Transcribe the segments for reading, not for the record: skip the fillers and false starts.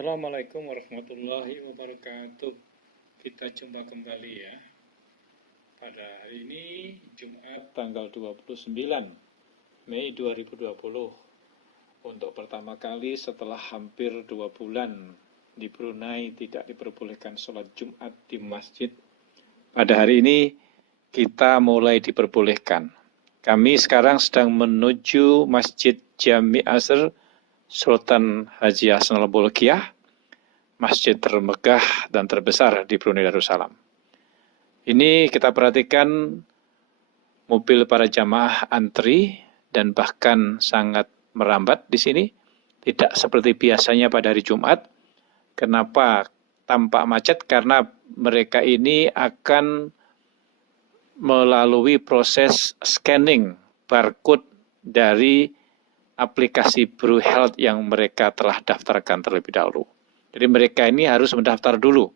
Assalamualaikum warahmatullahi wabarakatuh. Kita jumpa kembali ya. Pada hari ini Jumat tanggal 29 Mei 2020. Untuk pertama kali setelah hampir 2 bulan di Brunei tidak diperbolehkan sholat Jumat di masjid. Pada hari ini kita mulai diperbolehkan. Kami sekarang sedang menuju Masjid Jami' Asr Sultan Haji Hasan Al-Bolkiah, masjid termegah dan terbesar di Brunei Darussalam. Ini kita perhatikan mobil para jamaah antri dan bahkan sangat merambat di sini, tidak seperti biasanya pada hari Jumat. Kenapa tampak macet? Karena mereka ini akan melalui proses scanning barcode dari aplikasi Bru Health yang mereka telah daftarkan terlebih dahulu. Jadi mereka ini harus mendaftar dulu,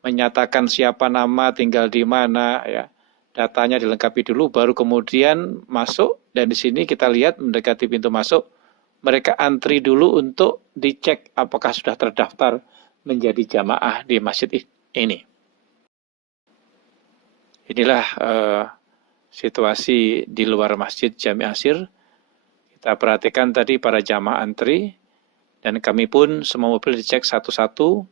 menyatakan siapa nama, tinggal di mana, ya, datanya dilengkapi dulu, baru kemudian masuk. Dan di sini kita lihat mendekati pintu masuk, mereka antri dulu untuk dicek apakah sudah terdaftar menjadi jamaah di masjid ini. Inilah situasi di luar Masjid Jami' Asr. Kita perhatikan tadi para jamaah antri, dan kami pun semua mobil dicek satu-satu.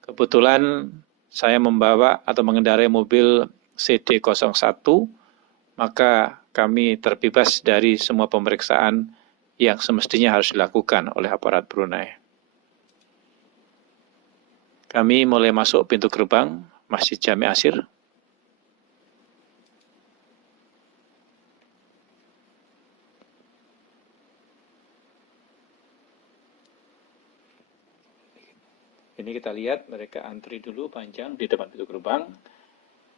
Kebetulan saya membawa atau mengendarai mobil CD01, maka kami terbebas dari semua pemeriksaan yang semestinya harus dilakukan oleh aparat Brunei. Kami mulai masuk pintu gerbang Masjid Jami' Asr. Ini kita lihat mereka antri dulu panjang di depan pintu gerbang,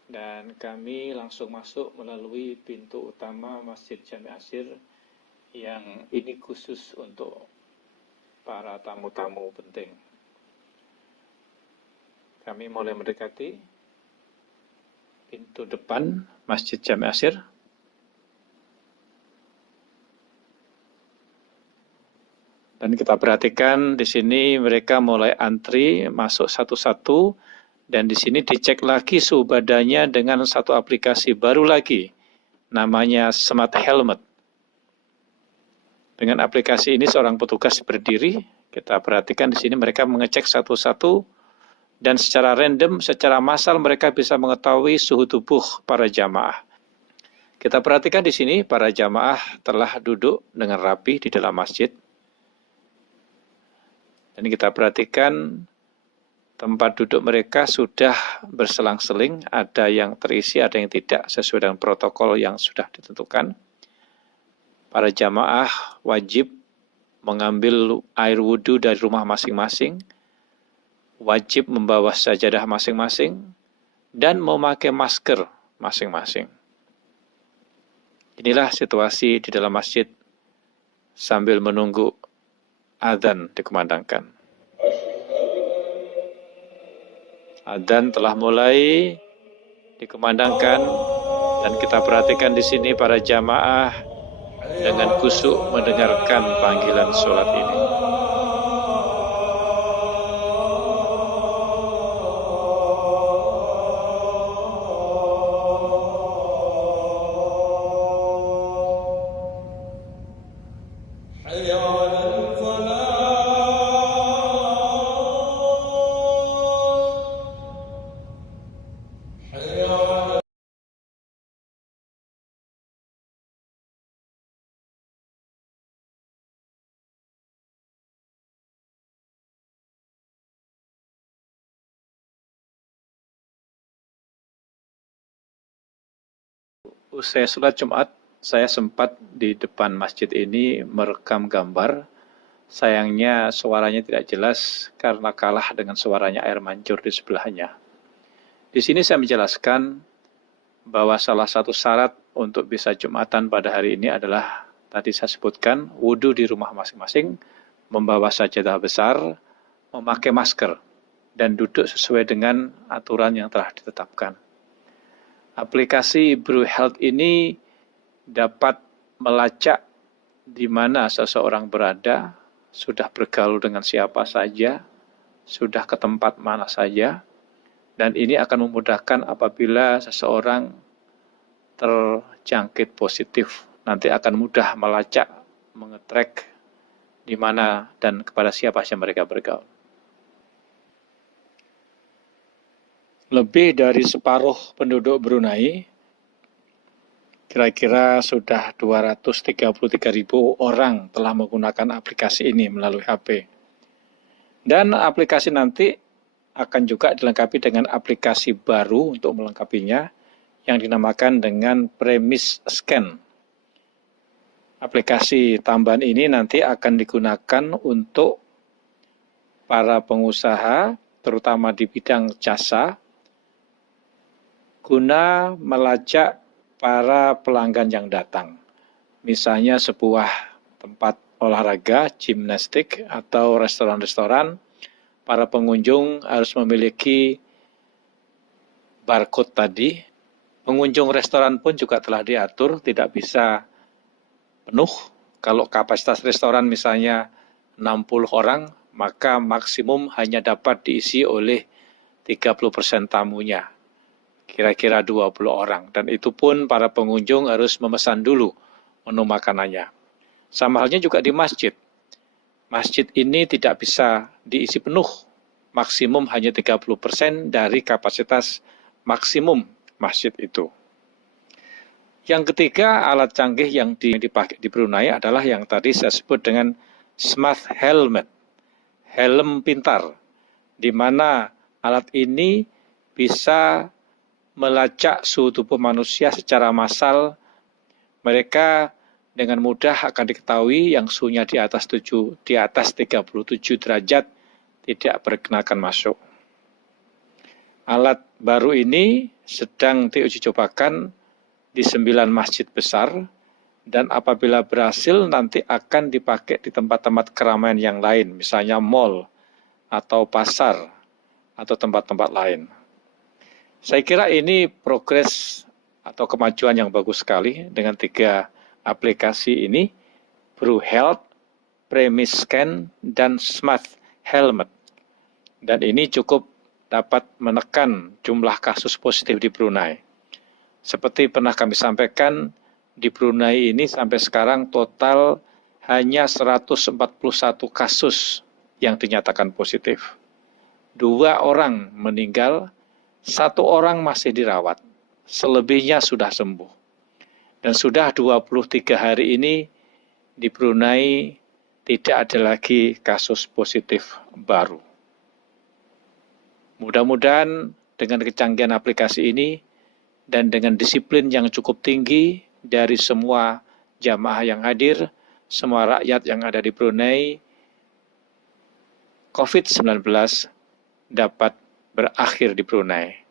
dan kami langsung masuk melalui pintu utama Masjid Jami' Asr yang ini khusus untuk para tamu-tamu penting. Kami mulai mendekati pintu depan Masjid Jami' Asr. Dan kita perhatikan di sini mereka mulai antri masuk satu-satu, dan di sini dicek lagi suhu badannya dengan satu aplikasi baru lagi, namanya Smart Helmet. Dengan aplikasi ini seorang petugas berdiri, kita perhatikan di sini mereka mengecek satu-satu, dan secara random, secara massal mereka bisa mengetahui suhu tubuh para jamaah. Kita perhatikan di sini para jamaah telah duduk dengan rapi di dalam masjid. Dan kita perhatikan tempat duduk mereka sudah berselang-seling, ada yang terisi, ada yang tidak, sesuai dengan protokol yang sudah ditentukan. Para jamaah wajib mengambil air wudhu dari rumah masing-masing, wajib membawa sajadah masing-masing, dan memakai masker masing-masing. Inilah situasi di dalam masjid sambil menunggu adzan dikumandangkan. Adzan telah mulai dikumandangkan, dan kita perhatikan di sini para jamaah dengan khusyuk mendengarkan panggilan sholat ini. Usai sholat Jumat, saya sempat di depan masjid ini merekam gambar. Sayangnya suaranya tidak jelas karena kalah dengan suaranya air mancur di sebelahnya. Di sini saya menjelaskan bahwa salah satu syarat untuk bisa Jumatan pada hari ini adalah tadi saya sebutkan wudhu di rumah masing-masing, membawa sajadah besar, memakai masker, dan duduk sesuai dengan aturan yang telah ditetapkan. Aplikasi Bru Health ini dapat melacak di mana seseorang berada, sudah bergaul dengan siapa saja, sudah ke tempat mana saja, dan ini akan memudahkan apabila seseorang terjangkit positif, nanti akan mudah melacak, mengetrack di mana dan kepada siapa saja mereka bergaul. Lebih dari separuh penduduk Brunei, kira-kira sudah 233.000 orang telah menggunakan aplikasi ini melalui HP. Dan aplikasi nanti akan juga dilengkapi dengan aplikasi baru untuk melengkapinya yang dinamakan dengan Premise Scan. Aplikasi tambahan ini nanti akan digunakan untuk para pengusaha, terutama di bidang jasa, guna melacak para pelanggan yang datang. Misalnya sebuah tempat olahraga, gimnastik, atau restoran-restoran, para pengunjung harus memiliki barcode tadi. Pengunjung restoran pun juga telah diatur, tidak bisa penuh. Kalau kapasitas restoran misalnya 60 orang, maka maksimum hanya dapat diisi oleh 30% tamunya. Kira-kira 20 orang. Dan itu pun para pengunjung harus memesan dulu menu makanannya. Sama halnya juga di masjid. Masjid ini tidak bisa diisi penuh. Maksimum hanya 30% dari kapasitas maksimum masjid itu. Yang ketiga, alat canggih yang dipakai di Brunei adalah yang tadi saya sebut dengan smart helmet. Helm pintar. Di mana alat ini bisa melacak suhu tubuh manusia secara massal. Mereka dengan mudah akan diketahui yang suhunya di atas 37 derajat tidak berkenakan masuk. Alat baru ini sedang diuji cobakan di 9 masjid besar, dan apabila berhasil nanti akan dipakai di tempat-tempat keramaian yang lain, misalnya mal atau pasar atau tempat-tempat lain. Saya kira ini progres atau kemajuan yang bagus sekali dengan 3 aplikasi ini, BruHealth, Premise Scan, dan Smart Helmet. Dan ini cukup dapat menekan jumlah kasus positif di Brunei. Seperti pernah kami sampaikan, di Brunei ini sampai sekarang total hanya 141 kasus yang dinyatakan positif. 2 orang meninggal, 1 orang masih dirawat, selebihnya sudah sembuh. Dan sudah 23 hari ini di Brunei tidak ada lagi kasus positif baru. Mudah-mudahan dengan kecanggihan aplikasi ini dan dengan disiplin yang cukup tinggi dari semua jamaah yang hadir, semua rakyat yang ada di Brunei, COVID-19 dapat berakhir di Brunei.